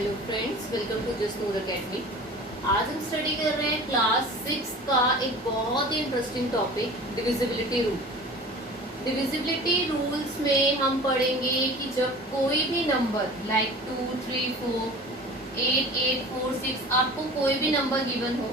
Hello friends, welcome to just Noor Academy. आज हम study कर रहे हैं क्लास 6 का एक बहुत ही interesting topic divisibility rule. Divisibility rules में हम पढ़ेंगे कि जब कोई भी नंबर लाइक 2, 3, 4, 8, 8, 4, 6 आपको कोई भी नंबर गिवन हो,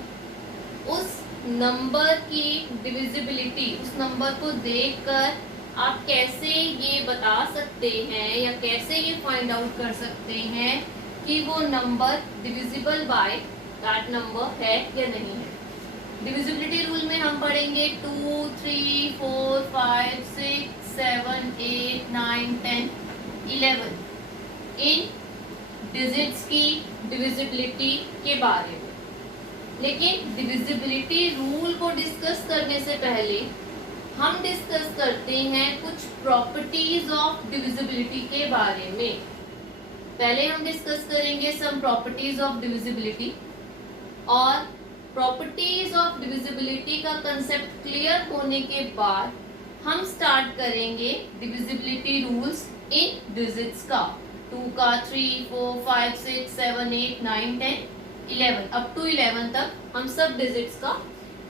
उस नंबर की डिविजिबिलिटी, उस नंबर को देखकर आप कैसे ये बता सकते हैं या कैसे ये फाइंड आउट कर सकते हैं कि वो number divisible by that number है या नहीं है। डिविजिबिलिटी रूल में हम पढ़ेंगे 2, 3, 4, 5, 6, 7, 8, 9, 10, 11 इन डिजिट्स की डिविजिबिलिटी के बारे में। लेकिन डिविजिबिलिटी रूल को डिस्कस करने से पहले हम डिस्कस करते हैं कुछ प्रॉपर्टीज ऑफ डिविजिबिलिटी के बारे में। पहले हम डिस्कस करेंगे सम प्रॉपर्टीज ऑफ डिविजिबिलिटी, और प्रॉपर्टीज ऑफ डिविजिबिलिटी का कंसेप्ट क्लियर होने के बाद हम स्टार्ट करेंगे डिविजिबिलिटी रूल्स इन डिजिट्स का। 2 का 3, 4, 5, 6, 7, 8, 9, 10, 11 अप टू 11 तक हम सब डिजिट्स का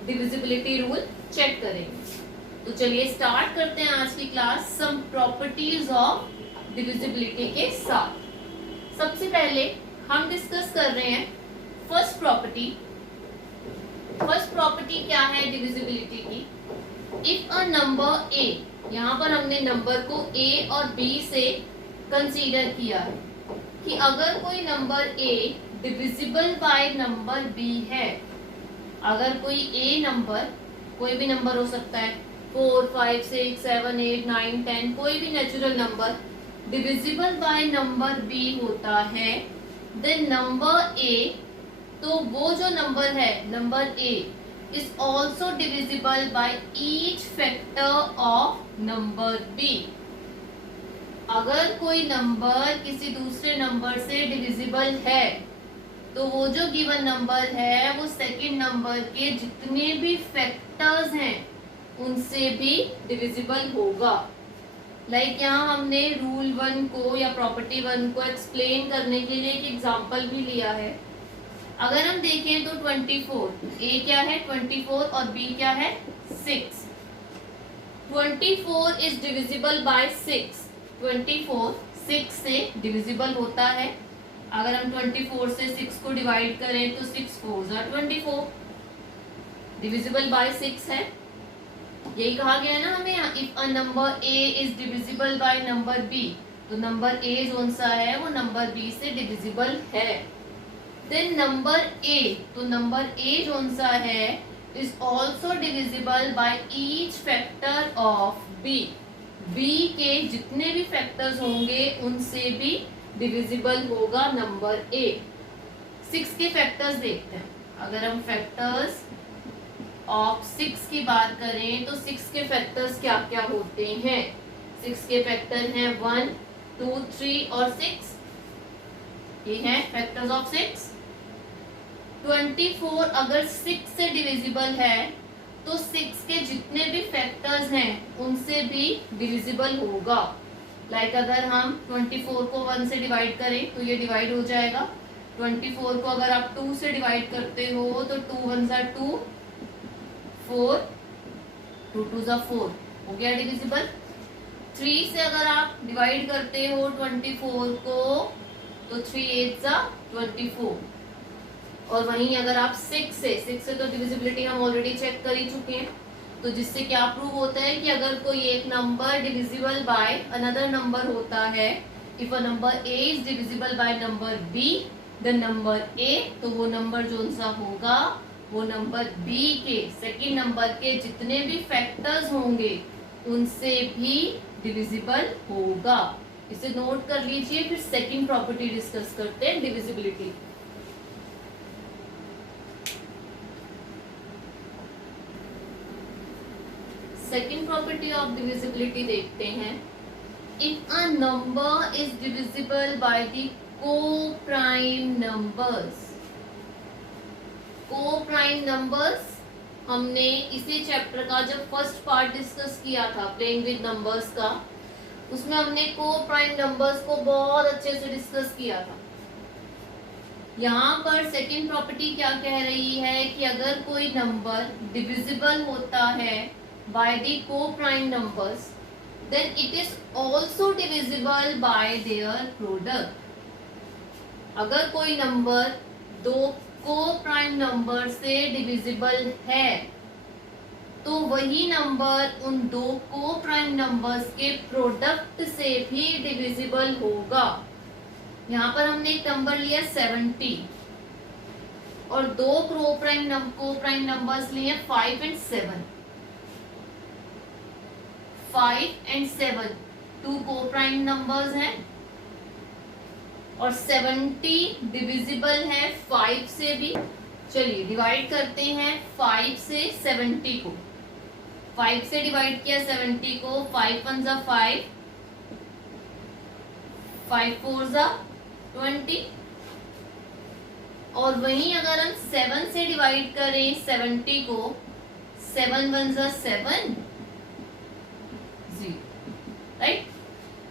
डिविजिबिलिटी रूल चेक करेंगे। तो चलिए स्टार्ट करते हैं आज की class some properties of divisibility के साथ। सबसे पहले हम डिस्कस कर रहे हैं फर्स्ट प्रॉपर्टी। फर्स्ट प्रॉपर्टी क्या है डिविजिबिलिटी की? इफ अ नंबर ए, यहाँ पर हमने नंबर को ए और बी से कंसीडर किया है कि अगर कोई number A divisible by number B है, अगर कोई ए नंबर, कोई भी नंबर हो सकता है, 4, 5, 6, 7, 8, 9, 10, कोई भी natural number divisible by number B होता है, देन नंबर ए, तो वो जो नंबर है number A is also divisible by each factor of number B. अगर कोई नंबर किसी दूसरे नंबर से डिविजिबल है तो वो जो गिवन नंबर है वो सेकंड नंबर के जितने भी फैक्टर्स हैं उनसे भी डिविजिबल होगा। लाइक यहाँ हमने रूल 1 को या प्रॉपर्टी 1 को एक्सप्लेन करने के लिए एक एग्जांपल भी लिया है। अगर हम देखें तो 24, ए क्या है 24 और बी क्या है 6। 24 इज डिविजिबल बाय 6। 24 6 से डिविजिबल होता है। अगर हम 24 से 6 को डिवाइड करें तो 6 4 ज़ा 24, डिविजिबल बाय 6 है। यही कहा गया है ना हमें, if a number A is divisible by number B, तो नंबर ए कौन सा है वो नंबर बी से डिविजिबल है। देन नंबर ए, तो नंबर ए कौन सा है is also divisible by each factor of B. B के जितने भी फैक्टर्स होंगे उनसे भी डिविजिबल होगा नंबर ए। 6 के फैक्टर्स देखते हैं। अगर हम फैक्टर्स ऑफ 6 की बात करें तो 6 के फैक्टर्स क्या क्या होते हैं? 6 के फैक्टर हैं 1, 2, 3 और 6। ये हैं फैक्टर्स ऑफ 6। 24 अगर 6 से डिविजिबल है तो 6 के जितने भी फैक्टर्स हैं उनसे भी डिविजिबल होगा। लाइक अगर हम 24 को 1 से डिवाइड करें तो ये डिवाइड हो जाएगा। 24 को अगर आप 2 से डिवाइड करते हो तो 2 1 ज़ा 2, 4, 2 2 ज़ा 4 हो गया डिविजिबल। 3 से अगर आप डिवाइड करते हो 24 को तो 3 8 ज़ा 24। और वहीं अगर आप 6 से तो डिविजिबिलिटी हम ऑलरेडी चेक कर ही चुके हैं, तो जिससे क्या प्रूव होता है कि अगर कोई एक number divisible by another number होता है, if a number A is divisible by number B, then number A, तो वो नंबर जो सा होगा वो नंबर बी के सेकंड नंबर के जितने भी फैक्टर्स होंगे उनसे भी डिविजिबल होगा। इसे नोट कर लीजिए। फिर सेकंड प्रॉपर्टी डिस्कस करते हैं divisibility. Second property of divisibility देखते हैं। If a number is divisible by the co-prime numbers. Co-prime numbers हमने इसी चैप्टर का जब फर्स्ट पार्ट डिस्कस किया था प्लेइंग विद नंबर्स का, उसमें हमने को-प्राइम नंबर्स को बहुत अच्छे से डिस्कस किया था। यहाँ पर सेकेंड प्रॉपर्टी क्या कह रही है कि अगर कोई नंबर डिविजिबल होता है बाय द को prime numbers then it is also divisible by their product. अगर कोई नंबर दो को प्राइम नंबर से डिविजिबल है तो वही नंबर उन दो को प्राइम नंबर्स के प्रोडक्ट से भी डिविजिबल होगा। यहाँ पर हमने एक नंबर लिया 70 और दो को प्राइम नंबर्स लिए 5 एंड 7। 5 एंड 7 टू को प्राइम नंबर्स हैं और 70 डिविजिबल है 5 से भी। चलिए डिवाइड करते हैं 5 से 70 को। 5 से डिवाइड किया 70 को, 5 1 जा 5, 5 4 जा 20 और वहीं अगर हम 7 से डिवाइड करें 70 को, 7 1 जा 7, राइट।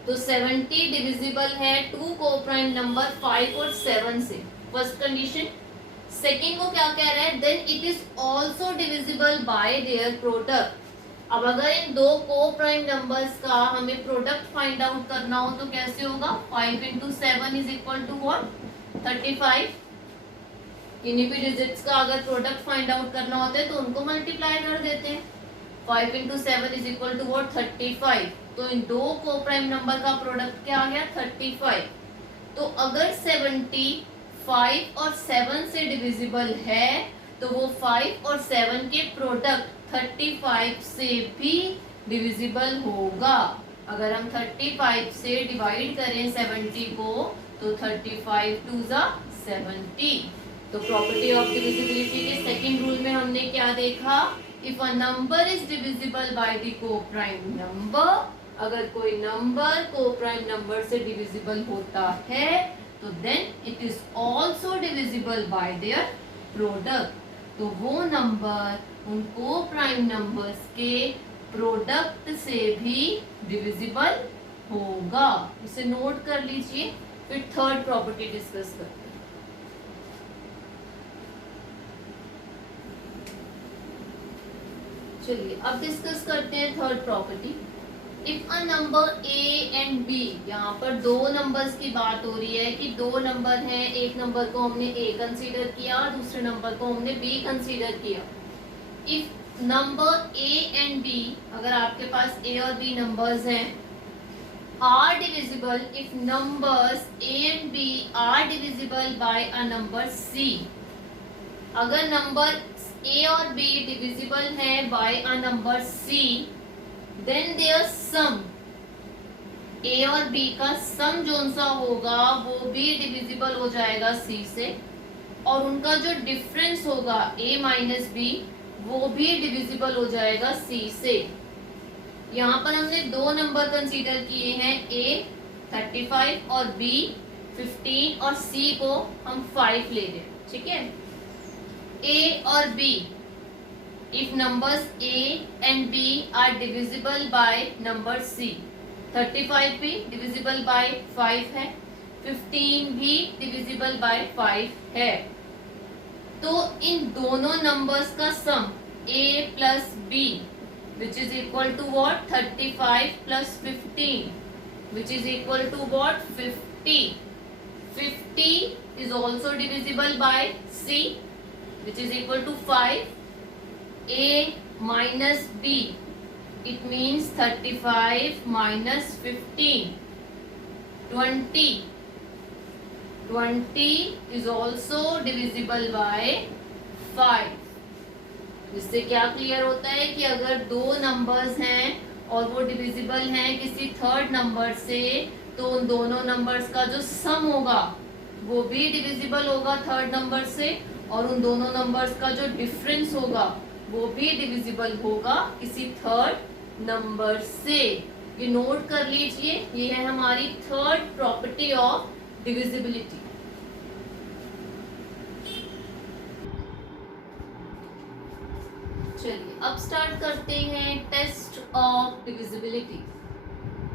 तो 70 डिविजिबल है टू को प्राइम नंबर 5 और 7 से, फर्स्ट कंडीशन। सेकेंड को क्या कह रहा है, then it is also divisible by their product. अब अगर इन दो को प्राइम नंबर्स का हमें प्रोडक्ट फाइंड आउट करना हो तो कैसे होगा, 5 into 7 is equal to what, 35। किन्हीं भी डिजिट्स का अगर प्रोडक्ट फाइंड आउट करना होता है तो उनको मल्टीप्लाई कर देते हैं। 5 into 7 is equal to what, 35। तो इन दो को प्राइम नंबर का प्रोडक्ट क्या आ गया, 35। तो अगर 70 5 और 7 से डिविजिबल है तो वो 5 और 7 के प्रोडक्ट 35 से भी डिविजिबल होगा। अगर हम 35 से डिवाइड करें 70 को तो 35 2 जा 70। तो प्रॉपर्टी ऑफ डिविजिबिलिटी के सेकंड रूल में हमने क्या देखा, if a number is divisible by the को प्राइम नंबर, अगर कोई नंबर को प्राइम नंबर से डिविजिबल होता है तो then it is also divisible by their product. तो वो नंबर उन को प्राइम नंबर्स के प्रोडक्ट से भी डिविजिबल होगा। इसे नोट कर लीजिए, फिर थर्ड प्रॉपर्टी डिस्कस करते हैं। चलिए अब डिस्कस करते हैं third property. If a number A and B, यहाँ पर दो नंबर्स की बात हो रही है कि दो नंबर हैं, एक नंबर को हमने ए कंसीडर किया और दूसरे नंबर को हमने बी कंसीडर किया। If number A and B, अगर आपके पास ए और बी नंबर्स हैं, are divisible if numbers A and B are divisible by a number C. अगर नंबर ए और बी डिविजिबल है by a number C, then there sum, A और B का सम जोन सा होगा वो भी डिविजिबल हो जाएगा सी से, और उनका जो डिफरेंस होगा ए माइनस बी वो भी डिविजिबल हो जाएगा सी से। यहाँ पर हमने दो नंबर कंसीडर किए हैं, ए 35 और बी 15 और सी को हम 5 ले रहे हैं, ठीक है। A or B, if numbers A and B are divisible by number C, 35 भी divisible by 5 है, 15 भी divisible by 5 है, तो इन दोनों numbers का sum A plus B which is equal to what, 35 plus 15 which is equal to what, 50. 50 is also divisible by C which is equal to 5. A minus B, it means 35 minus 15, 20. 20 is also divisible by 5. इससे क्या clear होता है कि अगर दो numbers हैं और वो डिविजिबल हैं किसी थर्ड नंबर से, तो उन दोनों नंबर्स का जो सम होगा वो भी डिविजिबल होगा थर्ड नंबर से, और उन दोनों नंबर्स का जो डिफरेंस होगा वो भी डिविजिबल होगा किसी थर्ड नंबर से। ये नोट कर लीजिए, ये है हमारी थर्ड प्रॉपर्टी ऑफ डिविजिबिलिटी। चलिए अब स्टार्ट करते हैं test of divisibility.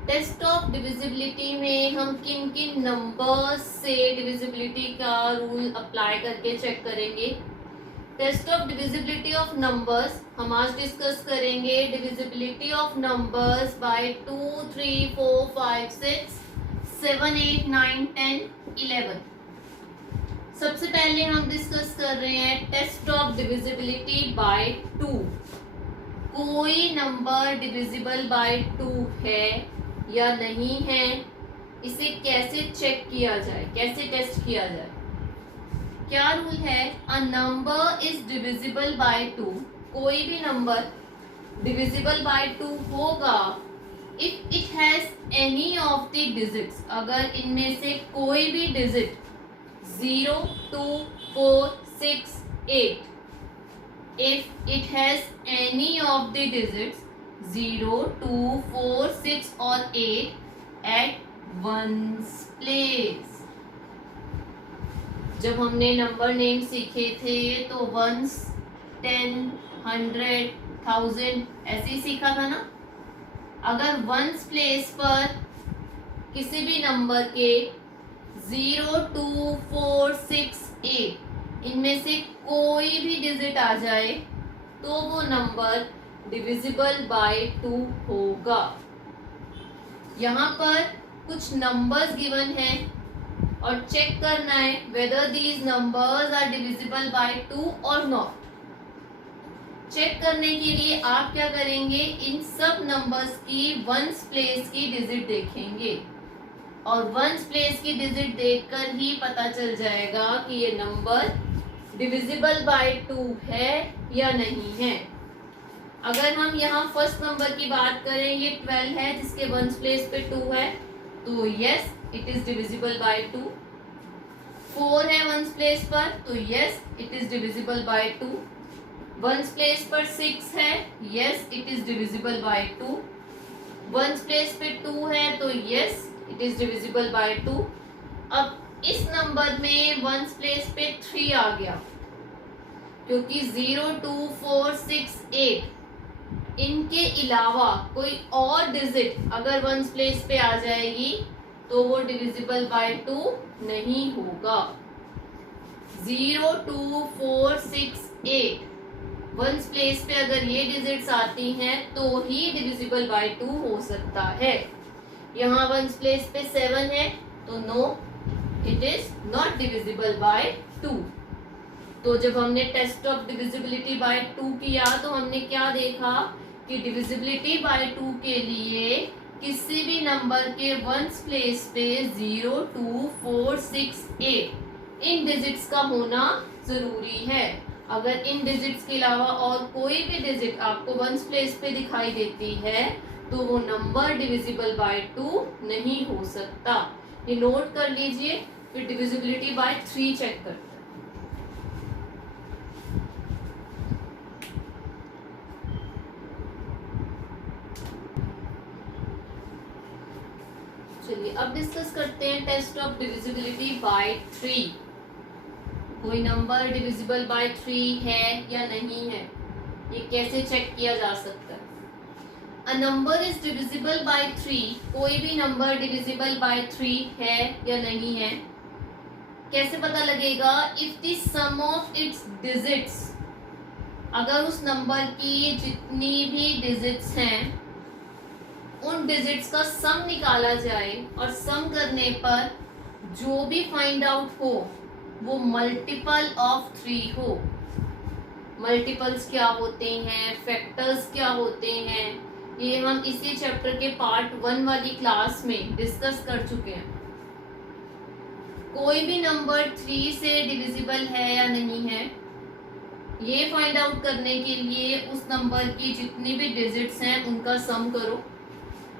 Test of divisibility में हम किन किन नंबर्स से डिविजिबिलिटी का रूल अप्लाई करके चेक करेंगे। Test of divisibility of numbers हम आज डिस्कस करेंगे। Divisibility of numbers by 2, 3, 4, 5, 6, 7, 8, 9, 10, 11। सबसे पहले हम डिस्कस कर रहे हैं टेस्ट ऑफ डिविजिबिलिटी बाय 2। कोई नंबर डिविजिबल बाय 2 है या नहीं है, इसे कैसे चेक किया जाए, कैसे टेस्ट किया जाए। क्या रूल है? अ नंबर इज डिविजिबल बाय 2। कोई भी नंबर डिविजिबल बाय 2 होगा if it has any of the digits, अगर इनमें से कोई भी digit 0, 2, 4, 6, 8, if it has any of the digits 0, 2, 4, 6 or 8 at ones place। जब हमने नंबर नेम सीखे थे तो 1s, 10, 100, 1000 ऐसे ही सीखा था ना। अगर वंस प्लेस पर किसी भी नंबर के 0, 2, 4, 6, 8 इनमें से कोई भी डिजिट आ जाए तो वो नंबर डिविजिबल बाय 2 होगा। यहाँ पर कुछ नंबर्स गिवन हैं और चेक करना है whether these numbers are divisible by 2 or not। Check करने के लिए आप क्या करेंगे, इन सब नंबर्स की वंस प्लेस की डिजिट देखेंगे और वंस प्लेस की डिजिट देखकर ही पता चल जाएगा कि ये नंबर डिविजिबल बाय 2 है या नहीं है। अगर हम यहाँ फर्स्ट नंबर की बात करें, ये 12 है जिसके वंस प्लेस पे 2 है, तो yes it is divisible by 2। 4 है वंस प्लेस पर, तो yes it is divisible by 2। Ones place पर 6 है, yes it is divisible by 2। Once place पे 2 है, तो yes it is divisible by 2। अब इस नंबर में वंस प्लेस पे 3 आ गया क्योंकि 0, 2, 4, 6, 8 इनके अलावा कोई और डिजिट अगर वंस प्लेस पे आ जाएगी तो वो डिविजिबल बाय 2 नहीं होगा। 0, 2, 4, 6, 8 वंस प्लेस पे अगर ये डिजिट्स आती हैं तो ही डिविजिबल बाय 2 हो सकता है। यहाँ वंस प्लेस पे 7 है, तो no it is not divisible by 2। तो जब हमने टेस्ट ऑफ डिविजिबिलिटी बाय 2 किया तो हमने क्या देखा कि डिविजिबिलिटी बाय 2 के लिए किसी भी नंबर के वंस प्लेस पे 0, 2, 4, 6, 8 इन डिजिट्स का होना जरूरी है। अगर इन डिजिट्स के अलावा और कोई भी डिजिट आपको वंस प्लेस पे दिखाई देती है तो वो नंबर डिविजिबल बाय 2 नहीं हो सकता। ये नोट कर लीजिए। फिर डिविजिबिलिटी बाय 3 चेक करते हैं। चलिए अब डिस्कस करते हैं टेस्ट ऑफ डिविजिबिलिटी बाय 3। कोई नंबर डिविजिबल बाय 3 है या नहीं है, ये कैसे चेक किया जा सकता है। अ नंबर इज डिविजिबल बाय 3। कोई भी नंबर डिविजिबल बाय 3 है या नहीं है, कैसे पता लगेगा? If the sum of its digits, अगर उस नंबर की जितनी भी डिजिट्स हैं उन डिजिट्स का सम निकाला जाए और सम करने पर जो भी फाइंड आउट हो वो मल्टीपल ऑफ 3 हो। मल्टीपल्स क्या होते हैं, फैक्टर्स क्या होते हैं, ये हम इसी चैप्टर के पार्ट 1 वाली क्लास में डिस्कस कर चुके हैं। कोई भी नंबर 3 से डिविजिबल है या नहीं है, ये फाइंड आउट करने के लिए उस नंबर की जितनी भी डिजिट्स हैं उनका सम करो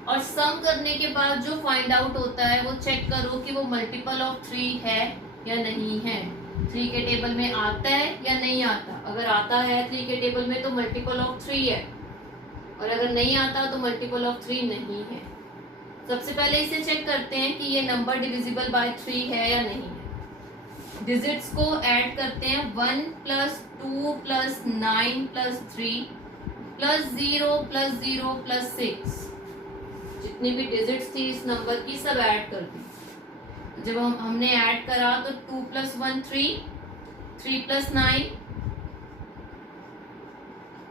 और सम करने के बाद जो फाइंड आउट होता है वो चेक करो कि वो मल्टीपल ऑफ 3 है या नहीं है। 3 के टेबल में आता है या नहीं आता। अगर आता है 3 के टेबल में तो मल्टीपल ऑफ 3 है और अगर नहीं आता तो मल्टीपल ऑफ 3 नहीं है। सबसे पहले इसे चेक करते हैं कि ये नंबर डिविजिबल बाय 3 है या नहीं है। डिजिट्स को ऐड करते हैं 1 + 2 + 9 + 3 +0 +0 +6। जितनी भी डिजिट्स थी इस नंबर की सब ऐड कर दी। जब हमने ऐड करा तो 2 + 1 3, 3 + 9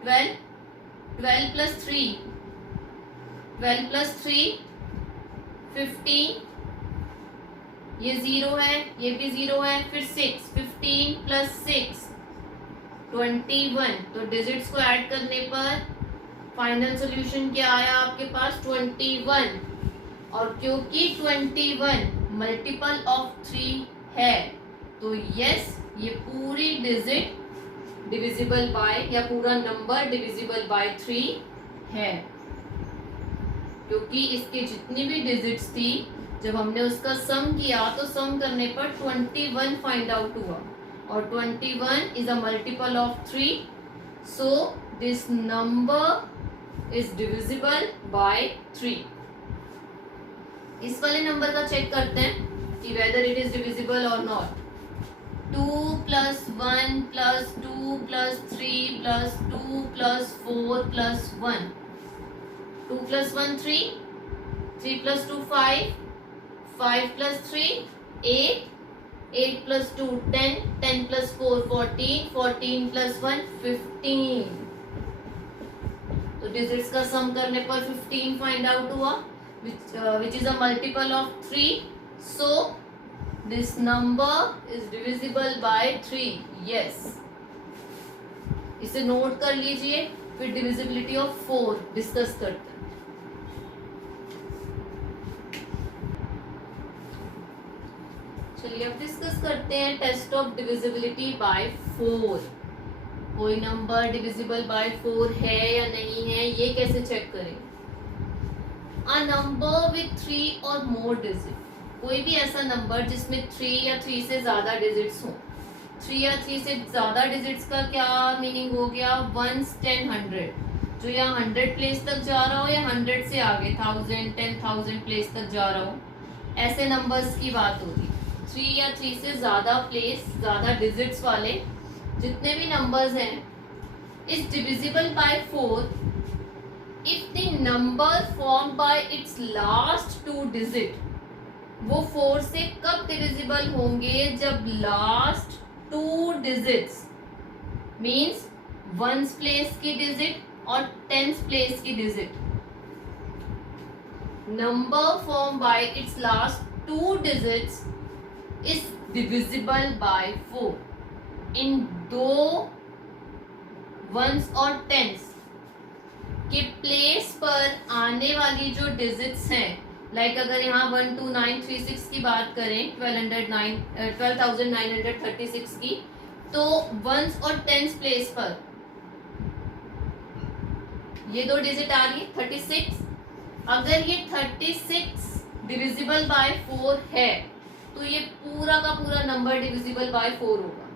12, 12 + 3 12 + 3 15, ये 0 है, ये भी 0 है, फिर 6, 15 + 6 21। तो डिजिट्स को ऐड करने पर फाइनल सॉल्यूशन क्या आया आपके पास 21। और क्योंकि 21 मल्टीपल ऑफ 3 है तो यस ये पूरी डिजिट डिविजिबल बाय या पूरा नंबर डिविजिबल बाय 3 है, क्योंकि इसके जितनी भी डिजिट्स थी जब हमने उसका सम किया तो सम करने पर 21 फाइंड आउट हुआ और 21 is a multiple of 3, so this number is divisible bye 3। इस वाले नंबर का चेक करते हैं कि वेदर इट इज डिविजिबल और नॉट। 2 + 1 + 2 + 3 + 2 + 4 + 1, 2 + 1 3, 3 + 2 5, 5 + 3 8, 8 + 2 10, 10 + 4 14, 14 + 1 15। तो डिजिट्स का सम करने पर 15 फाइंड आउट हुआ, which is a multiple of 3, so this number is divisible by 3, yes। इसे नोट कर लीजिए, फिर डिविजिबिलिटी ऑफ 4 डिस्कस करते हैं। चलिए अब डिस्कस करते हैं टेस्ट ऑफ डिविजिबिलिटी बाय 4। कोई नंबर डिविजिबल बाय 4 है या नहीं है ये कैसे चेक करें। अ नंबर विथ 3 और मोर डिजिट, कोई भी ऐसा नंबर जिसमें 3 या 3 से ज्यादा डिजिट्स हो। 3 या 3 से ज्यादा डिजिट्स का क्या मीनिंग हो गया, 1s 10 100, जो या 100 प्लेस तक जा रहा हो या 100 से आगे 1000 10,000 प्लेस तक जा रहा हो, ऐसे नंबर्स की बात होगी। 3 या 3 से ज्यादा प्लेस ज्यादा डिजिट्स वाले जितने भी नंबर्स हैं is divisible bye 4 if the number form by it's last 2 digit. वो 4 से कब डिविजिबल होंगे, जब last 2 digits means 1s place की डिजिट और 10s प्लेस की digit. Number form by it's last 2 digits is divisible bye 4 in 2 1s और 10s के प्लेस पर आने वाली जो डिजिट्स हैं, लाइक अगर यहाँ 12936 की बात करें 12,936 की, तो 1s और 10s प्लेस पर ये 2 डिजिट आ रही है 36। अगर ये 36 डिविजिबल बाय 4 है तो ये पूरा का पूरा नंबर डिविजिबल बाय 4 होगा।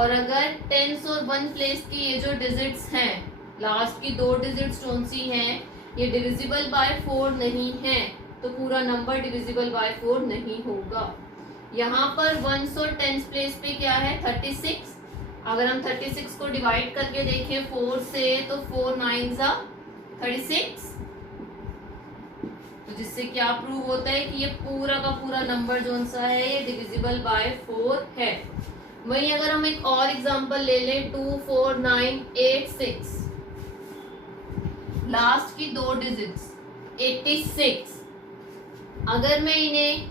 और अगर 10s और 1 प्लेस की ये जो डिजिट्स हैं, लास्ट की 2 डिजिट्स कौन सी हैं, ये डिविजिबल बाय 4 नहीं है तो पूरा नंबर डिविजिबल बाय 4 नहीं होगा। यहाँ पर 1s और 10s प्लेस पे क्या है 36। अगर हम 36 को डिवाइड करके देखें 4 से तो 4 9s are 36, तो जिससे क्या प्रूव होता है कि ये पूरा का पूरा नंबर जो सा है ये डिविजिबल बाय 4 है। वहीं अगर हम एक और एग्जांपल ले लें 2 4 9 8 6, लास्ट की 2 डिजिट्स 86। अगर मैं इन्हें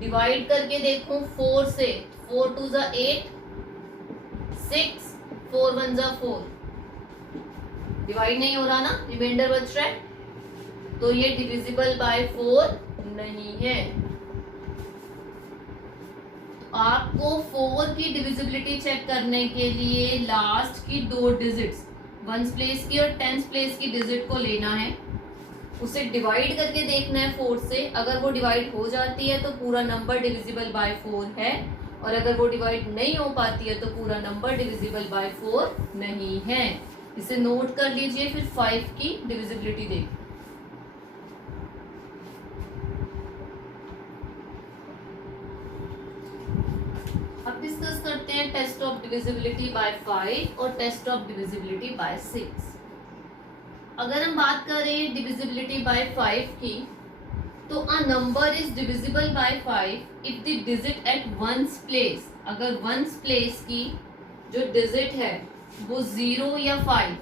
डिवाइड करके देखूं 4 से, 4 2s are 8, 6 4 1s are 4, divide नहीं हो रहा ना, रिमाइंडर बच रहा है, तो ये डिविजिबल बाय 4 नहीं है। आपको 4 की डिविजिबिलिटी चेक करने के लिए लास्ट की 2 डिजिट्स 1s प्लेस की और 10s प्लेस की डिजिट को लेना है, उसे डिवाइड करके देखना है 4 से। अगर वो डिवाइड हो जाती है तो पूरा नंबर डिविजिबल बाय 4 है, और अगर वो डिवाइड नहीं हो पाती है तो पूरा नंबर डिविजिबल बाय 4 नहीं है। इसे नोट कर लीजिए, फिर 5 की डिविजिबिलिटी देखिए। अब डिस्कस करते हैं टेस्ट ऑफ डिविजिबिलिटी बाय 5 और टेस्ट ऑफ डिविजिबिलिटी बाय 6। अगर हम बात करें डिविजिबिलिटी बाय 5 की, तो a number is divisible by 5 if the digit at ones place, अगर वंस प्लेस की जो डिजिट है वो 0 या 5,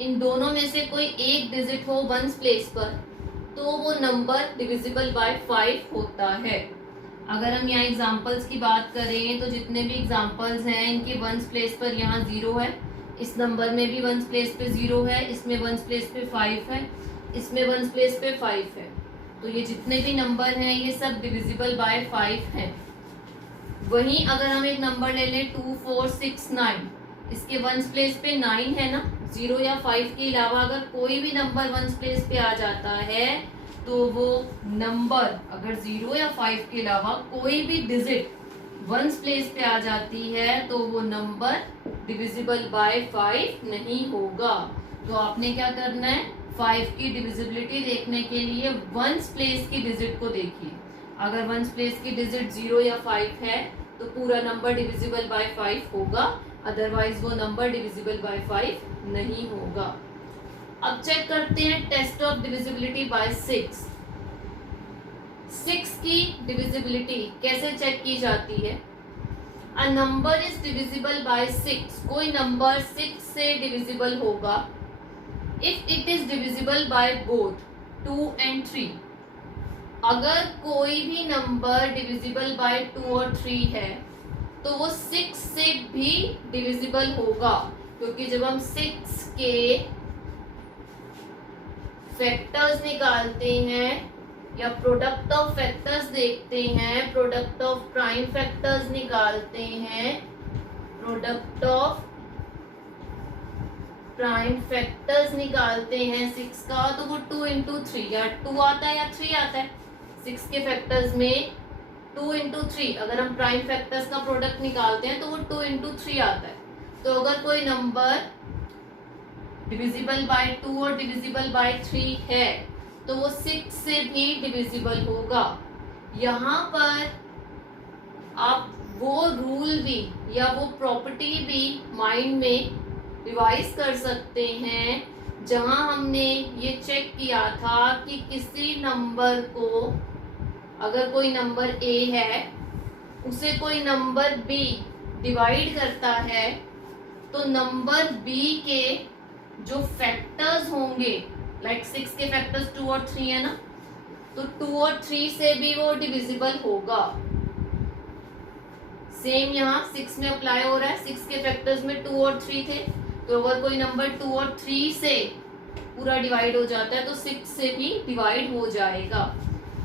इन दोनों में से कोई एक डिजिट हो वंस प्लेस पर, तो वो नंबर डिविजिबल बाय 5 होता है। अगर हम यहाँ एग्जांपल्स की बात करें तो जितने भी एग्जांपल्स हैं इनके वंस प्लेस पर यहाँ 0 है, इस नंबर में भी वंस प्लेस पे 0 है, इसमें वंस प्लेस पे 5 है, इसमें वंस प्लेस पे 5 है। तो ये जितने भी नंबर हैं ये सब डिविजिबल बाय 5 हैं। वहीं अगर हम एक नंबर ले लें 2, 4, 6, 9, इसके वंस प्लेस पे 9 है ना, 0 या 5 के अलावा अगर कोई भी नंबर वंस प्लेस पे आ जाता है तो वो नंबर, अगर 0 या 5 के अलावा कोई भी डिजिट वंस प्लेस पे आ जाती है तो वो नंबर डिविजिबल बाय 5 नहीं होगा। तो आपने क्या करना है, 5 की डिविजिबिलिटी देखने के लिए वंस प्लेस की डिजिट को देखिए। अगर वंस प्लेस की डिजिट 0 या 5 है तो पूरा नंबर डिविजिबल बाय 5 होगा, अदरवाइज वो नंबर डिविजिबल बाय 5 नहीं होगा। अब चेक करते हैं टेस्ट ऑफ डिविजिबिलिटी बाय 6। 6 की डिविजिबिलिटी कैसे चेक की जाती है? अ नंबर इज डिविजिबल बाय 6, कोई नंबर 6 से डिविजिबल होगा if it is divisible by both 2 and 3। अगर कोई भी नंबर डिविजिबल बाय 2 और 3 है तो वो 6 से भी डिविजिबल होगा, क्योंकि जब हम 6 के फैक्टर्स निकालते हैं या प्रोडक्ट ऑफ फैक्टर्स देखते हैं, प्रोडक्ट ऑफ प्राइम फैक्टर्स निकालते हैं, प्रोडक्ट ऑफ प्राइम फैक्टर्स निकालते हैं 6 का, तो वो 2 into 3 या 2 आता है या 3 आता है। 6 के फैक्टर्स में 2 into 3, अगर हम प्राइम फैक्टर्स का प्रोडक्ट निकालते हैं तो वो 2 into 3 आता है। तो अगर कोई नंबर डिविजिबल बाय 2 और डिविजिबल बाय 3 है तो वो 6 से भी डिविजिबल होगा। यहाँ पर आप वो रूल भी या वो प्रॉपर्टी भी माइंड में रिवाइज कर सकते हैं जहाँ हमने ये चेक किया था कि किसी नंबर को, अगर कोई नंबर ए है उसे कोई नंबर बी डिवाइड करता है तो नंबर बी के जो फैक्टर्स होंगे, लाइक 6 के फैक्टर्स 2 और 3 है ना, तो 2 और 3 से भी वो डिविजिबल होगा। सेम यहाँ 6 में अप्लाई हो रहा है, 6 के फैक्टर्स में 2 और 3 थे, तो अगर कोई नंबर 2 और 3 से पूरा डिवाइड हो जाता है तो 6 से भी डिवाइड हो जाएगा।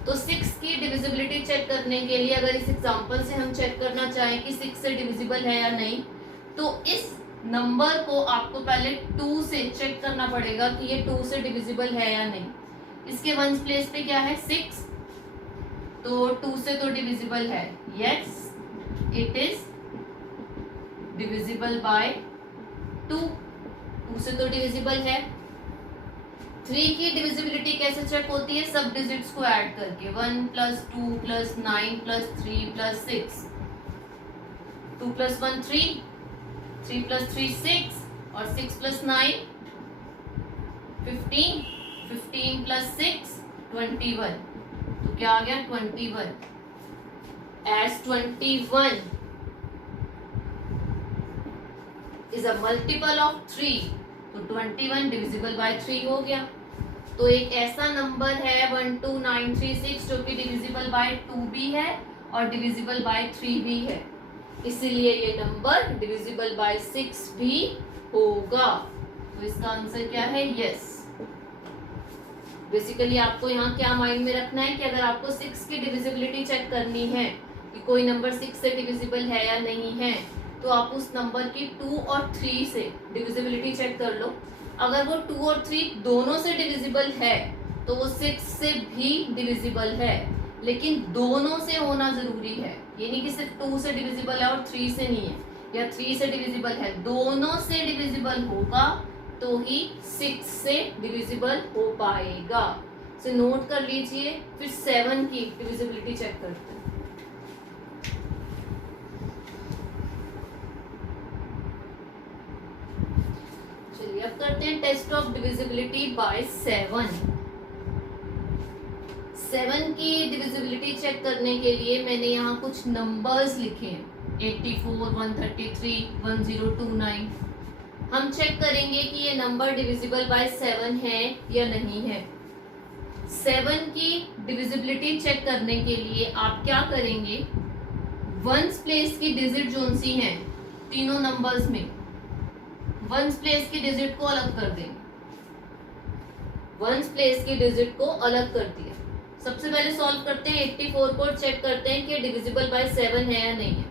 तो 6 की डिविजिबिलिटी चेक करने के लिए अगर इस एग्जांपल से हम चेक करना चाहें कि 6 से डिविजिबल है या नहीं, तो इस नंबर को आपको पहले 2 से चेक करना पड़ेगा कि ये 2 से डिविजिबल है या नहीं। इसके वंस प्लेस पे क्या है 6, तो 2 से तो डिविजिबल है, yes it is divisible by 2 से तो डिविजिबल है। 3 की डिविजिबिलिटी कैसे चेक होती है? सब डिजिट्स को ऐड करके 1 + 2 + 9 + 3 + 6, 2 + 1 3, 3 + 3 6 और 6 + 9 15, 15 + 6 21, तो क्या आ गया 21। As 21 is a multiple of 3, तो 21 डिविजिबल बाय 3 हो गया। तो एक ऐसा नंबर है 12936 जो कि डिविजिबल बाय 2 भी है और डिविजिबल बाय 3 भी है, इसीलिए ये नंबर डिविजिबल बाय 6 भी होगा। तो इसका आंसर क्या है? यस। बेसिकली आपको यहाँ क्या माइंड में रखना है कि अगर आपको 6 की डिविजिबिलिटी चेक करनी है कि कोई नंबर 6 से डिविजिबल है या नहीं है, तो आप उस नंबर की 2 और 3 से डिविजिबिलिटी चेक कर लो। अगर वो 2 और 3 दोनों से डिविजिबल है तो वो 6 से भी डिविजिबल है, लेकिन दोनों से होना जरूरी है। ये नहीं कि सिर्फ 2 से डिविजिबल है और 3 से नहीं है, या 3 से डिविजिबल है, दोनों से डिविजिबल होगा तो ही 6 से डिविजिबल हो पाएगा। तो नोट कर लीजिए। फिर 7 की डिविजिबिलिटी चेक करते हैं। चलिए अब करते करते हैं टेस्ट ऑफ डिविजिबिलिटी बाय 7। 7 की डिविजिबिलिटी चेक करने के लिए मैंने यहाँ कुछ नंबर्स लिखे हैं, 84, 133, 1029। हम चेक करेंगे कि ये नंबर डिविजिबल बाय 7 है या नहीं है। 7 की डिविजिबिलिटी चेक करने के लिए आप क्या करेंगे, वंस प्लेस की डिजिट जोन सी हैं तीनों नंबर्स में, वंस प्लेस की डिजिट को अलग कर देंगे। वंस प्लेस की डिजिट को अलग कर दिया। सबसे पहले सॉल्व करते हैं 84 को, चेक करते हैं कि डिविजिबल बाय 7 है या नहीं है।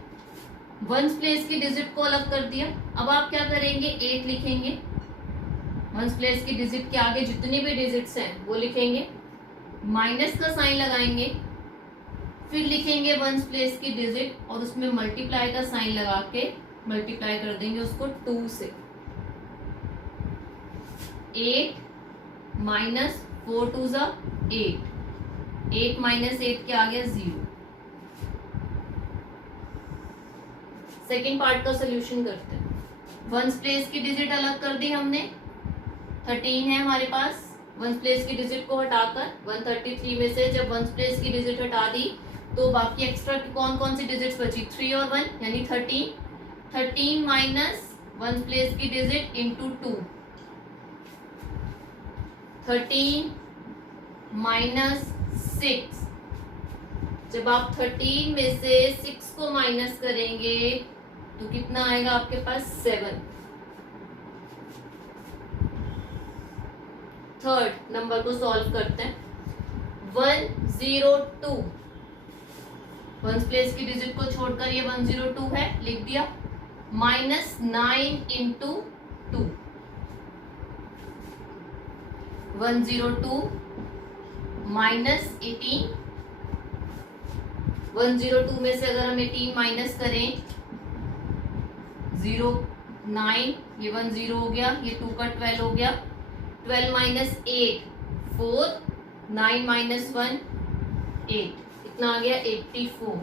वंस प्लेस की डिजिट को अलग कर दिया। अब आप क्या करेंगे, 8 लिखेंगे। वंस प्लेस की डिजिट के आगे जितनी भी डिजिट्स हैं वो लिखेंगे, माइनस का साइन लगाएंगे, फिर लिखेंगे वंस प्लेस की डिजिट और उसमें मल्टीप्लाई का साइन लगा के मल्टीप्लाई कर देंगे उसको 2 से। 8 माइनस 4 2 ज़ा 8, 8 माइनस 8 के आ गया 0। सेकेंड पार्ट का सोल्यूशन करते हैं। वंस प्लेस की डिजिट अलग कर दी हमने, 13 है हमारे पास। वंस प्लेस की डिजिट को हटाकर 133 में से जब वंस प्लेस की डिजिट हटा दी तो बाकी एक्स्ट्रा कौन कौन सी डिजिट्स बची, 3 और 1 यानी 13। 13 माइनस वंस प्लेस की डिजिट इंटू 2, 13 माइनस 6। जब आप 13 में से 6 को माइनस करेंगे तो कितना आएगा आपके पास, 7। थर्ड नंबर को सॉल्व करते हैं। 102, वंस प्लेस की डिजिट को छोड़कर ये 102 है, लिख दिया। Minus 9 into 2, 102 minus 18। 102 में से अगर हम 18 माइनस करें, 0 9, ये 1 0 हो गया, ये 2 का 12 हो गया। 12 माइनस 8 4, 9 माइनस 1 8, इतना आ गया 84।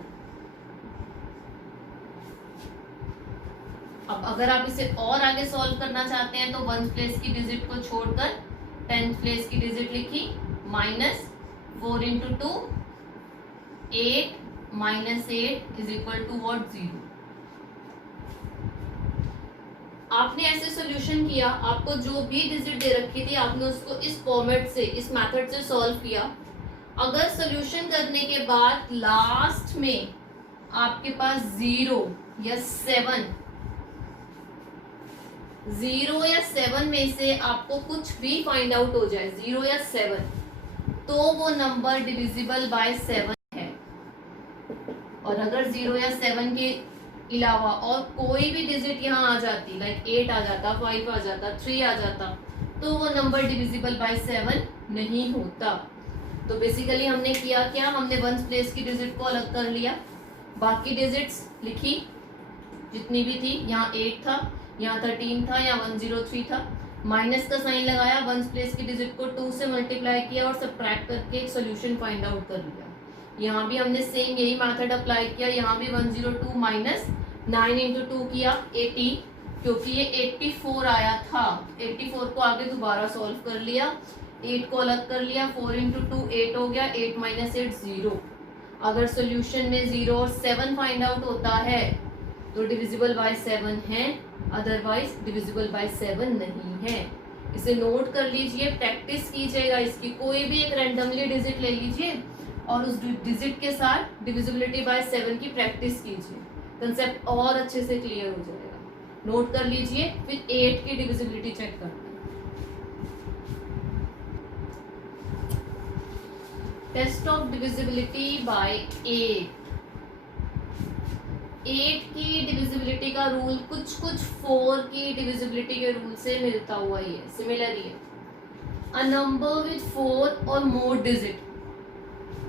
अब अगर आप इसे और आगे सॉल्व करना चाहते हैं तो वंस प्लेस की डिजिट को छोड़कर 10th प्लेस की डिजिट लिखी, minus 4 into 2 8 minus 8 is equal to what, 0। आपने ऐसे सॉल्यूशन किया, आपको जो भी डिजिट दे रखी थी आपने उसको इस फॉर्मेट से, इस मेथड से सॉल्व किया। अगर सॉल्यूशन करने के बाद लास्ट में आपके पास 0 या 7, 0 या 7 में से आपको कुछ भी फाइंड आउट हो जाए, 0 या 7, तो वो नंबर डिविजिबल बाय 7 है। और अगर 0 या 7 के अलावा और कोई भी डिजिट यहाँ आ जाती, लाइक 8 आ जाता, 5 आ जाता, 3 आ जाता, तो वो नंबर डिविजिबल बाय 7 नहीं होता। तो बेसिकली हमने किया क्या, हमने वंस प्लेस की डिजिट को अलग कर लिया, बाकी डिजिट्स लिखी जितनी भी थी, यहाँ 8 था, यहाँ 13 था, यहाँ 103 था, माइनस का साइन लगाया, वंस प्लेस की डिजिट को 2 से मल्टीप्लाई किया और सब्ट्रैक्ट करके एक सोल्यूशन फाइंड आउट कर लिया। यहाँ भी हमने सेम यही मेथड अप्लाई किया, यहाँ भी 102 माइनस 9 इंटू 2 किया 80, क्योंकि ये 84 आया था, 84 को आगे दोबारा सॉल्व कर लिया, 8 को अलग कर लिया, 4 इंटू 2 8 हो गया, 8 माइनस 8 0। अगर सोल्यूशन में 0 और 7 फाइंड आउट होता है तो डिविजिबल बाय 7 है, अदरवाइज डिविजिबल बाय 7 नहीं है। इसे नोट कर लीजिए, प्रैक्टिस कीजिएगा इसकी। कोई भी एक रैंडमली डिजिट ले लीजिए और उस डिजिट के साथ डिविजिबिलिटी बाय 7 की प्रैक्टिस कीजिए, कंसेप्ट और अच्छे से क्लियर हो जाएगा। नोट कर लीजिए, फिर 8 की डिविजिबिलिटी चेक करते हैं। Test of divisibility bye 8। 8 की डिविजिबिलिटी का रूल कुछ 4 की डिविजिबिलिटी के रूल से मिलता हुआ ही है, सिमिलर ही है। अ नंबर विद 4 और मोर डिजिट,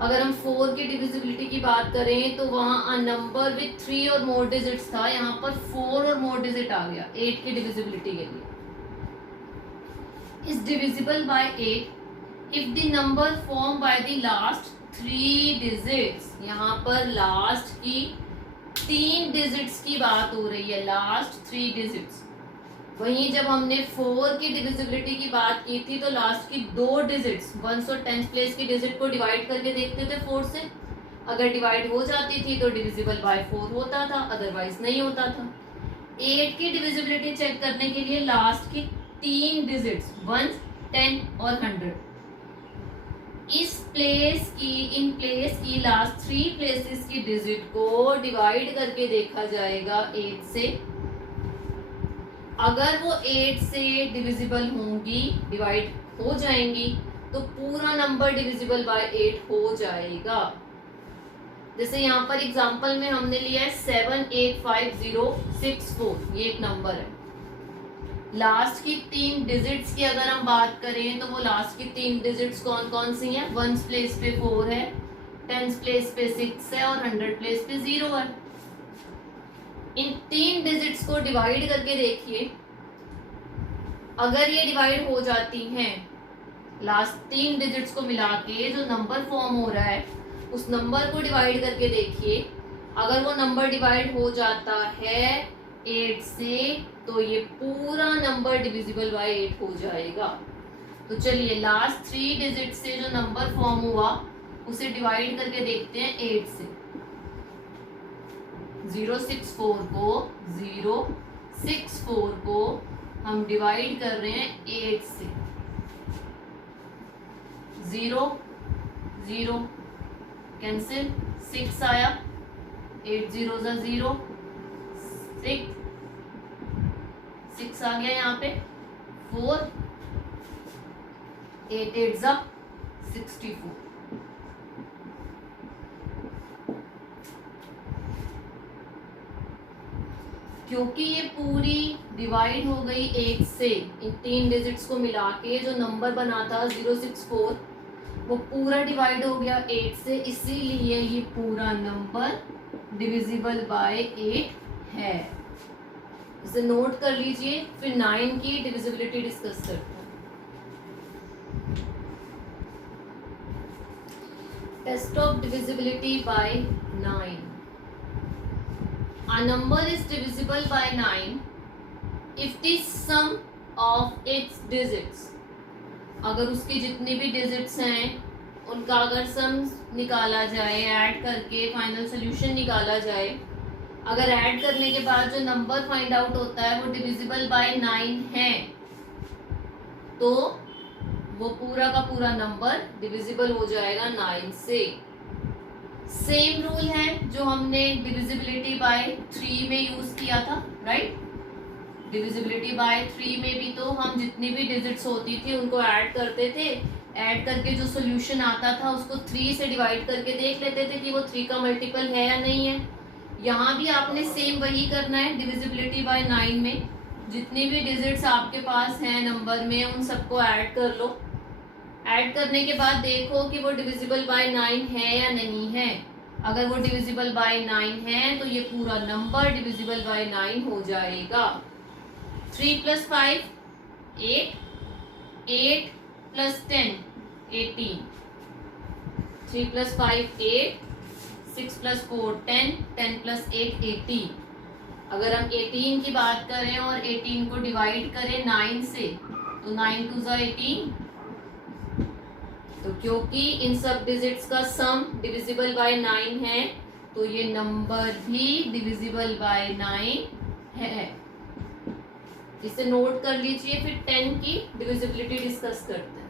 अगर हम 4 की डिविजिबिलिटी की बात करें तो वहां अ नंबर विद 3 और मोर डिजिट्स था, यहाँ पर 4 और मोर डिजिट आ गया 8 की डिविजिबिलिटी के लिए। Is divisible bye 8 if the number form by the last 3 digits, यहाँ पर लास्ट की 3 डिजिट्स की बात हो रही है, लास्ट 3 डिजिट्स वहीं जब हमने 4 की डिविजिबिलिटी की बात की थी तो लास्ट की 2 डिजिट्स 1 और 10th प्लेस की डिजिट को डिवाइड करके देखते थे 4 से। अगर डिवाइड हो जाती थी तो डिविजिबल बाय 4 होता था, अदरवाइज नहीं होता था। 8 की डिविजिबिलिटी चेक करने के लिए लास्ट की 3 डिजिट्स 1, 10 और 100 इन प्लेस की लास्ट 3 प्लेसेस की डिजिट को डिवाइड करके देखा जाएगा 8 से। अगर वो 8 से डिविजिबल होंगी, डिवाइड हो जाएंगी, तो पूरा नंबर डिविजिबल बाय 8 हो जाएगा। जैसे यहाँ पर एग्जांपल में हमने लिया है 785064, ये एक नंबर है। लास्ट की 3 डिजिट्स की अगर हम बात करें तो वो लास्ट की 3 डिजिट्स कौन कौन सी हैं? 1 प्लेस पे 4 है, 10 प्लेस पे 6 है और 100 प्लेस पे 0 है। इन 3 डिजिट्स को डिवाइड करके देखिए, अगर ये डिवाइड हो जाती हैं, लास्ट 3 डिजिट्स को मिला के जो नंबर फॉर्म हो रहा है उस नंबर को डिवाइड करके देखिए। अगर वो नंबर डिवाइड हो जाता है 8 से तो ये पूरा नंबर डिविजिबल बाय 8 हो जाएगा। तो चलिए लास्ट 3 डिजिट से जो नंबर फॉर्म हुआ उसे डिवाइड करके देखते हैं 8 से। 064 को हम डिवाइड कर रहे हैं 8 से। 0 0 कैंसिल, 6 आया, 8 0 0, 6 आ गया यहाँ पे, 4 8 8 64। क्योंकि ये पूरी डिवाइड हो गई 8 से, इन 3 डिजिट्स को मिला के जो नंबर बना था 064 वो पूरा डिवाइड हो गया 8 से, इसीलिए ये पूरा नंबर डिविजिबल बाय 8 है। इसे नोट कर लीजिए। फिर 9 की डिविजिबिलिटी डिस्कस करते हैं। Test of divisibility by 9। A number is divisible by 9 if the sum of its digits, अगर उसकी जितनी भी डिजिट्स हैं उनका अगर सम निकाला जाए, ऐड करके फाइनल सोल्यूशन निकाला जाए, अगर ऐड करने के बाद जो नंबर फाइंड आउट होता है वो डिविजिबल बाय 9 है तो वो पूरा का पूरा नंबर डिविजिबल हो जाएगा 9 से। सेम रूल है जो हमने डिविजिबिलिटी बाय 3 में यूज किया था, राइट? डिविजिबिलिटी बाय 3 में भी तो हम जितनी भी डिजिट्स होती थी उनको ऐड करते थे, ऐड करके जो सोल्यूशन आता था उसको 3 से डिवाइड करके देख लेते थे कि वो 3 का मल्टीपल है या नहीं है। यहाँ भी आपने सेम वही करना है। डिविजिबिलिटी बाय 9 में जितनी भी डिजिट्स आपके पास हैं नंबर में उन सबको ऐड कर लो। ऐड करने के बाद देखो कि वो डिविजिबल बाय 9 है या नहीं है। अगर वो डिविजिबल बाय 9 है तो ये पूरा नंबर डिविजिबल बाय 9 हो जाएगा। 3 + 5 8, 8 + 10 18, 3 + 5 8, 6 + 4 10, 10 + 8 18। अगर हम 18 की बात करें और 18 को डिवाइड करें 9 से तो 9 2 18। तो क्योंकि इन सब डिजिट्स का सम डिविजिबल बाय 9 है तो ये नंबर भी डिविजिबल बाय 9 है। इसे नोट कर लीजिए। फिर 10 की डिविजिबिलिटी डिस्कस करते हैं।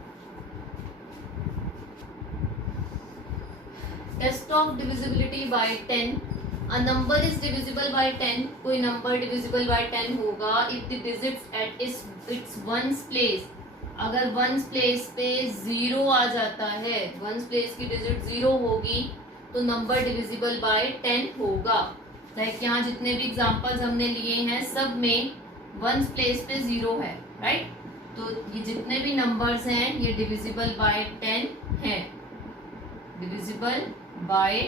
Test of divisibility by 10। A number is divisible by 10। कोई नंबर डिविजिबल बाय 10 होगा if the digits at its ones place, अगर वंस प्लेस पे 0 आ जाता है, वंस प्लेस की डिजिट 0 होगी तो नंबर डिविजिबल बाय 10 होगा। लाइक यहाँ जितने भी एग्जांपल्स हमने लिए हैं सब में वंस प्लेस पे 0 है, राइट? तो ये जितने भी नंबर्स हैं ये डिविजिबल बाय 10 हैं, डिविजिबल बाय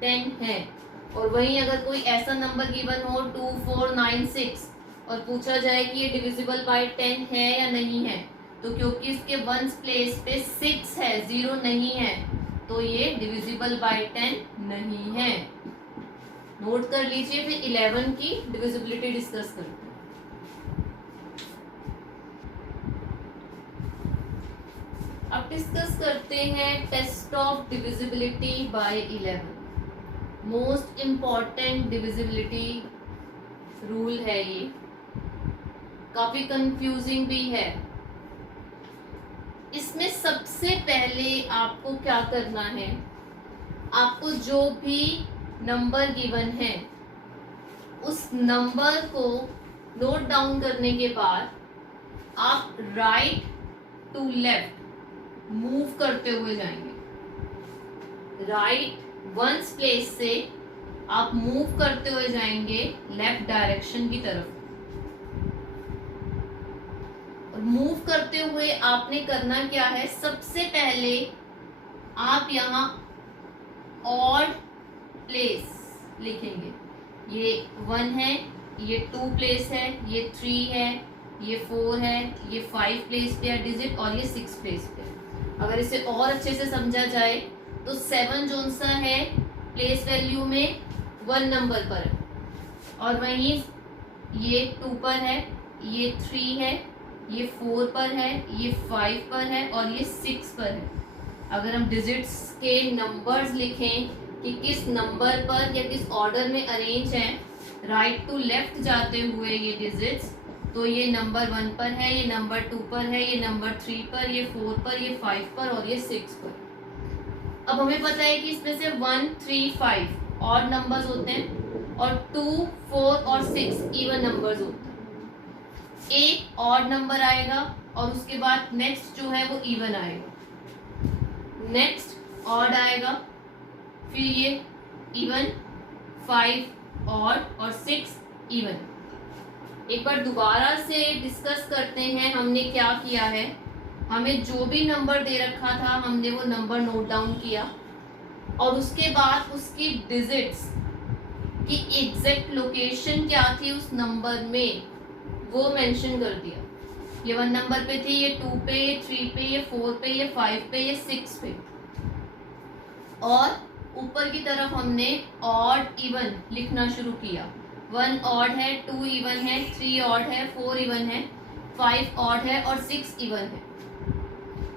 10 है। और वहीं अगर कोई ऐसा नंबर गिवन हो 2 4 9 6 और पूछा जाए कि ये डिविजिबल बाय 10 है या नहीं है, तो क्योंकि इसके वंस प्लेस पे 6 है, 0 नहीं है, तो ये डिविजिबल बाय 10 नहीं है। नोट कर लीजिए। फिर 11 की डिविजिबिलिटी डिस्कस करते हैं। अब डिस्कस करते हैं test of divisibility by 11। Most important divisibility rule है ये, काफी कंफ्यूजिंग भी है। इसमें सबसे पहले आपको क्या करना है, आपको जो भी नंबर गिवन है उस नंबर को नोट डाउन करने के बाद आप राइट टू लेफ्ट मूव करते हुए जाएंगे। राइट वंस प्लेस से आप मूव करते हुए जाएंगे लेफ्ट डायरेक्शन की तरफ। और मूव करते हुए आपने करना क्या है, सबसे पहले आप यहाँ ऑड प्लेस लिखेंगे। ये 1 है, ये 2 प्लेस है, ये 3 है, ये 4 है, ये 5 प्लेस पे है डिजिट और ये 6 प्लेस पे है। अगर इसे और अच्छे से समझा जाए तो 7 जो सा है प्लेस वैल्यू में 1 नंबर पर है, और वहीं ये 2 पर है, ये 3 है, ये 4 पर है, ये 5 पर है और ये 6 पर है। अगर हम डिजिट्स के नंबर्स लिखें कि किस नंबर पर या किस ऑर्डर में अरेंज है राइट टू लेफ्ट जाते हुए ये डिजिट्स, तो ये नंबर 1 पर है, ये नंबर 2 पर है, ये नंबर 3 पर, ये 4 पर, ये 5 पर और ये 6 पर। अब हमें पता है कि इसमें से 1, 3, 5 ऑड नंबर्स होते हैं और 2, 4 और 6 इवन नंबर्स होते हैं। एक ऑड नंबर आएगा और उसके बाद नेक्स्ट जो है वो इवन आएगा, नेक्स्ट ऑड आएगा, फिर ये इवन, 5 ऑड और 6 इवन। एक बार दोबारा से डिस्कस करते हैं हमने क्या किया है। हमें जो भी नंबर दे रखा था हमने वो नंबर नोट डाउन किया और उसके बाद उसकी डिजिट्स की एग्जैक्ट लोकेशन क्या थी उस नंबर में वो मेंशन कर दिया। ये 1 नंबर पे थी, ये 2 पे, ये 3 पे, ये 4 पे, ये 5 पे, ये 6 पे। और ऊपर की तरफ हमने ऑड इवन लिखना शुरू किया। 1 ऑड है, 2 इवन है, 3 ऑड है, 4 इवन है, 5 ऑड है और 6 इवन है।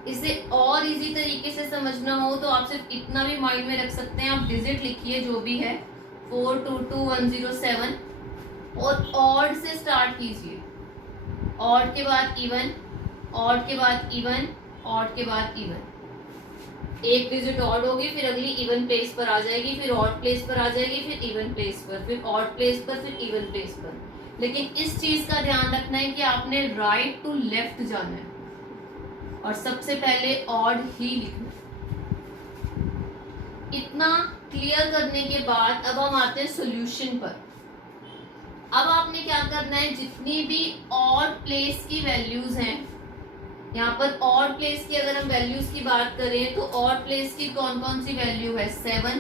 इसे और इजी तरीके से समझना हो तो आप सिर्फ इतना भी माइंड में रख सकते हैं, आप डिजिट लिखिए जो भी है 422107 और ऑड से स्टार्ट कीजिए। ऑड के बाद इवन, ऑड के बाद इवन, ऑड के बाद इवन। एक डिजिट ऑड होगी, फिर अगली इवन प्लेस पर आ जाएगी, फिर ऑड प्लेस पर आ जाएगी, फिर इवन प्लेस पर, फिर ऑड प्लेस पर, फिर इवन प्लेस पर। लेकिन इस चीज का ध्यान रखना है कि आपने राइट टू लेफ्ट जाना है और सबसे पहले ऑड ही लिखना है। इतना क्लियर करने के बाद अब हम आते हैं सॉल्यूशन पर। अब आपने क्या करना है, जितनी भी ऑड प्लेस की वैल्यूज हैं, यहाँ पर ऑड प्लेस की अगर हम वैल्यूज की बात करें तो ऑड प्लेस की कौन कौन सी वैल्यू है, 7,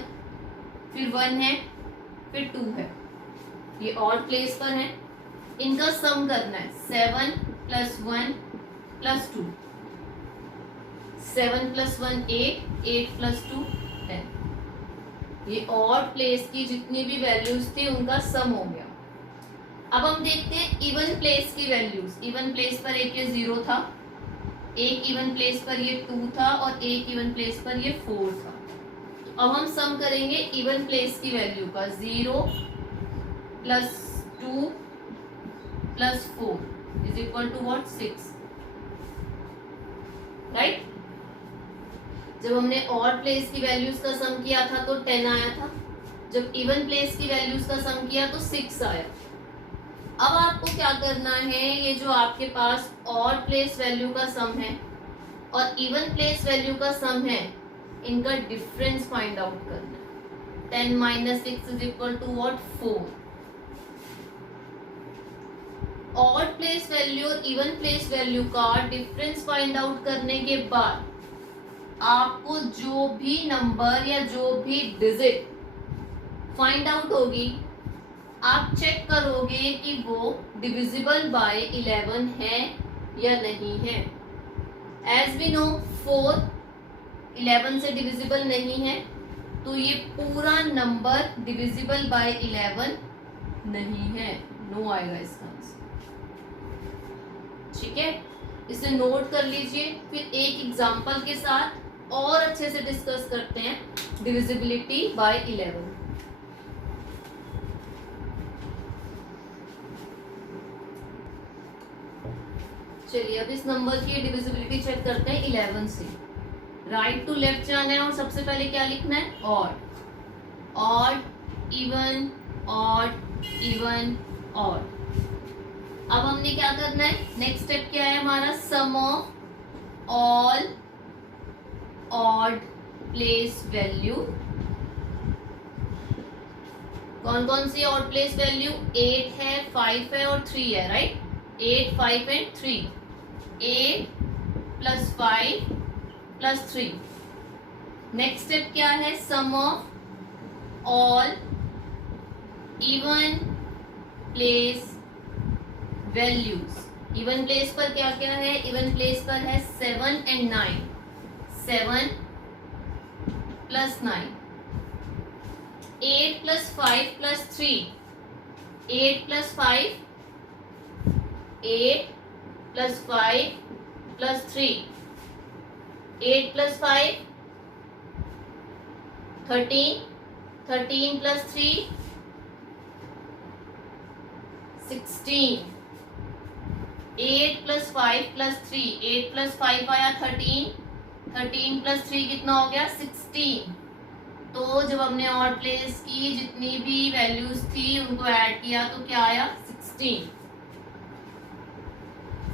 फिर 1 है, फिर 2 है, ये ऑड प्लेस पर है। इनका सम करना है 7 + 1 + 2, 7 + 1 8, 8 + 2 10। ये ऑड प्लेस की जितनी भी वैल्यूज थी उनका सम हो गया। अब हम देखते हैं इवन प्लेस की वैल्यूज। इवन प्लेस पर एक ये 0 था, एक इवन प्लेस पर ये 2 था और एक इवन प्लेस पर ये 4 था। तो अब हम सम करेंगे इवन प्लेस की वैल्यू का। 0 + 2 + 4 = what, 6, राइट। जब हमने ऑड प्लेस की वैल्यूज का सम किया था तो 10 आया था, जब इवन प्लेस की वैल्यूज का सम किया तो 6 आया। अब आपको क्या करना है, ये जो आपके पास ऑड प्लेस वैल्यू का सम है और इवन प्लेस वैल्यू का सम है, इनका डिफरेंस फाइंड आउट करना है। 10 - 6 = what, 4। ऑड प्लेस वैल्यू और इवन प्लेस वैल्यू का डिफरेंस फाइंड आउट करने के बाद आपको जो भी नंबर या जो भी डिजिट फाइंड आउट होगी आप चेक करोगे कि वो डिविजिबल बाय 11 है या नहीं है। एज वी नो 4 11 से डिविजिबल नहीं है, तो ये पूरा नंबर डिविजिबल बाय 11 नहीं है, नो आएगा इसका आंसर। ठीक है, इसे नोट कर लीजिए, फिर एक एग्जांपल के साथ और अच्छे से डिस्कस करते हैं डिविजिबिलिटी बाय 11। चलिए अब इस नंबर की डिविजिबिलिटी चेक करते हैं 11 से। राइट टू लेफ्ट जाना है और सबसे पहले क्या लिखना है, odd. Odd, even, odd, even, odd. अब हमने क्या करना है, नेक्स्ट स्टेप क्या है हमारा, sum of all odd place value. कौन कौन सी ऑड प्लेस वैल्यू, 8 है, 5 है और 3 है, right. 8, 5 and 3, 8 plus 5 plus 3। Next step क्या है, sum of all even place values. Even place पर क्या क्या है, इवन प्लेस पर है 7 and 9, 7 plus 9, 8 plus 5 plus 3, 8 plus 5, 8 plus 5 plus 3, 8 plus 5 13, 13 plus 3 16, 8 plus 5 plus 3, 8 plus 5 आया 13, 13 प्लस 3 कितना हो गया 16। तो जब हमने ऑड प्लेस की जितनी भी वैल्यूज थी उनको ऐड किया तो क्या आया 16।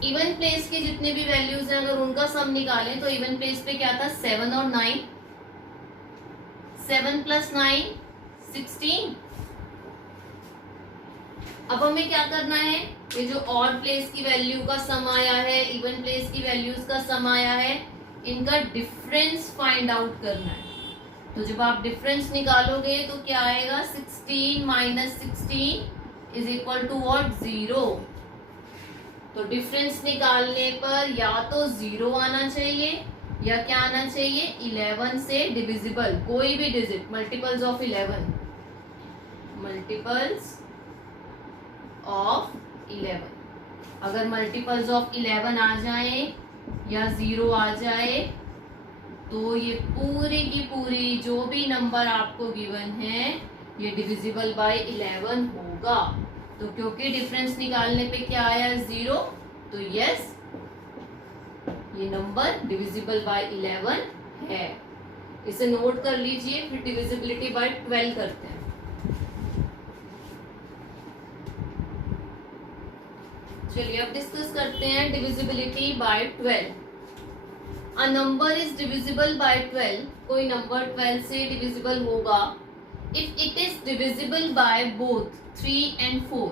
इवन प्लेस की जितनी भी वैल्यूज हैं अगर उनका सम निकालें तो इवन प्लेस पे क्या था 7 और 9, 7 प्लस 9 16। अब हमें क्या करना है, ये जो ऑड प्लेस की वैल्यू का सम आया है, इवन प्लेस की वैल्यूज का सम आया है, इनका डिफरेंस फाइंड आउट करना है। तो जब आप डिफरेंस निकालोगे तो क्या आएगा, 16 minus 16 is equal to what, 0। तो डिफरेंस निकालने पर या तो 0 आना चाहिए या क्या आना चाहिए, 11 से डिविजिबल कोई भी digit, multiples of 11, multiples of 11। अगर मल्टीपल्स ऑफ 11 आ जाए या 0 आ जाए तो ये पूरी की पूरी जो भी नंबर आपको गिवन है ये डिविजिबल बाय 11 होगा। तो क्योंकि डिफरेंस निकालने पे क्या आया 0, तो यस ये नंबर डिविजिबल बाय 11 है। इसे नोट कर लीजिए, फिर डिविजिबिलिटी बाय 12 करते हैं। चलिए अब डिस्कस करते हैं divisibility bye 12। A number is divisible bye 12, कोई नंबर 12 से डिविजिबल होगा if it is divisible by both 3 and 4।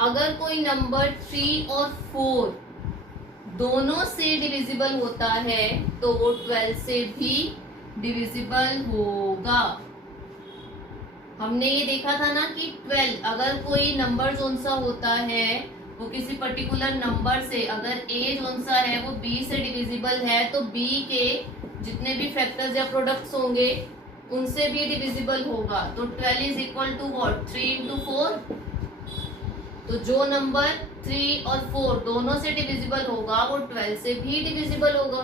अगर कोई नंबर 3 और 4 दोनों से डिविजिबल होता है तो वो 12 से भी डिविजिबल होगा। हमने ये देखा था ना कि 12 अगर कोई नंबर कौन सा होता है वो किसी पर्टिकुलर नंबर से, अगर a कौन सा है वो b से डिविजिबल है तो b के जितने भी फैक्टर्स या प्रोडक्ट्स होंगे उनसे भी डिविजिबल होगा। तो 12 is equal to what, 3 into 4। तो जो नंबर 3 और 4 दोनों से डिविजिबल होगा वो 12 से भी डिविजिबल होगा।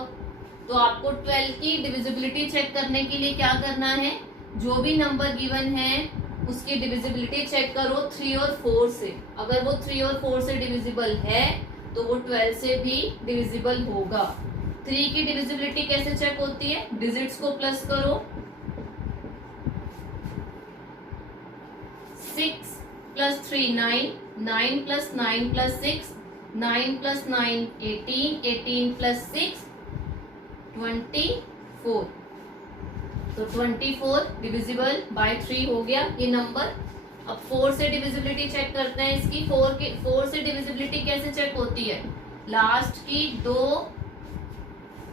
तो आपको 12 की डिविजिबिलिटी चेक करने के लिए क्या करना है, जो भी नंबर गिवन है उसकी डिविजिबिलिटी चेक करो 3 और 4 से। अगर वो 3 और 4 से डिविजिबल है तो वो 12 से भी डिविजिबल होगा। 3 की डिविजिबिलिटी कैसे चेक होती है, डिजिट्स को प्लस करो, 6 plus 3 9, 9 plus 9 plus 6, 9 plus 9 18, 18 plus 6 24। तो 24 डिविजिबल बाय 3 हो गया ये नंबर। अब 4 से डिविजिबिलिटी चेक करते हैं इसकी। 4 से डिविजिबिलिटी कैसे चेक होती है, लास्ट की 2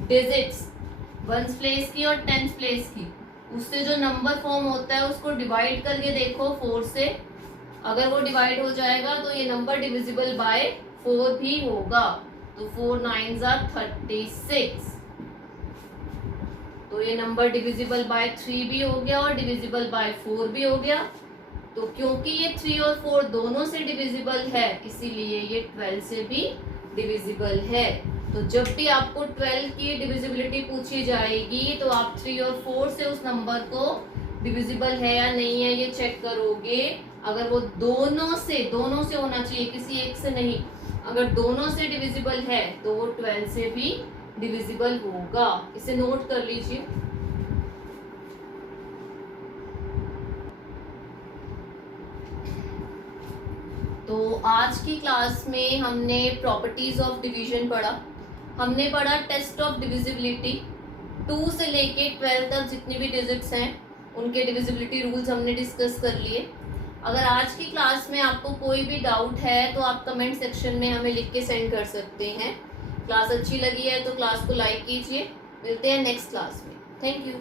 डिजिट्स 1s प्लेस की और 10s प्लेस की, उससे जो नंबर फॉर्म होता है उसको डिवाइड करके देखो 4 से। अगर वो डिवाइड हो जाएगा तो ये नंबर डिविजिबल बाय 4 भी होगा। तो 4 9s are 36। तो ये नंबर डिविजिबल बाय 3 भी हो गया और डिविजिबल बाय 4 भी हो गया। तो क्योंकि ये 3 और 4 दोनों से डिविजिबल है इसीलिए ये 12 से भी डिविजिबल है। तो जब भी आपको 12 की डिविजिबिलिटी पूछी जाएगी तो आप 3 और 4 से उस नंबर को डिविजिबल है या नहीं है ये चेक करोगे। अगर वो दोनों से होना चाहिए, किसी एक से नहीं। अगर दोनों से डिविजिबल है तो वो 12 से भी डिविजिबल होगा। इसे नोट कर लीजिए। तो आज की क्लास में हमने प्रॉपर्टीज ऑफ डिवीजन पढ़ा, हमने पढ़ा टेस्ट ऑफ डिविजिबिलिटी। 2 से लेके 12 तक जितनी भी डिजिट्स हैं उनके डिविजिबिलिटी रूल्स हमने डिस्कस कर लिए। अगर आज की क्लास में आपको कोई भी डाउट है तो आप कमेंट सेक्शन में हमें लिख के सेंड कर सकते हैं। क्लास अच्छी लगी है तो क्लास को लाइक कीजिए। मिलते हैं नेक्स्ट क्लास में। Thank you.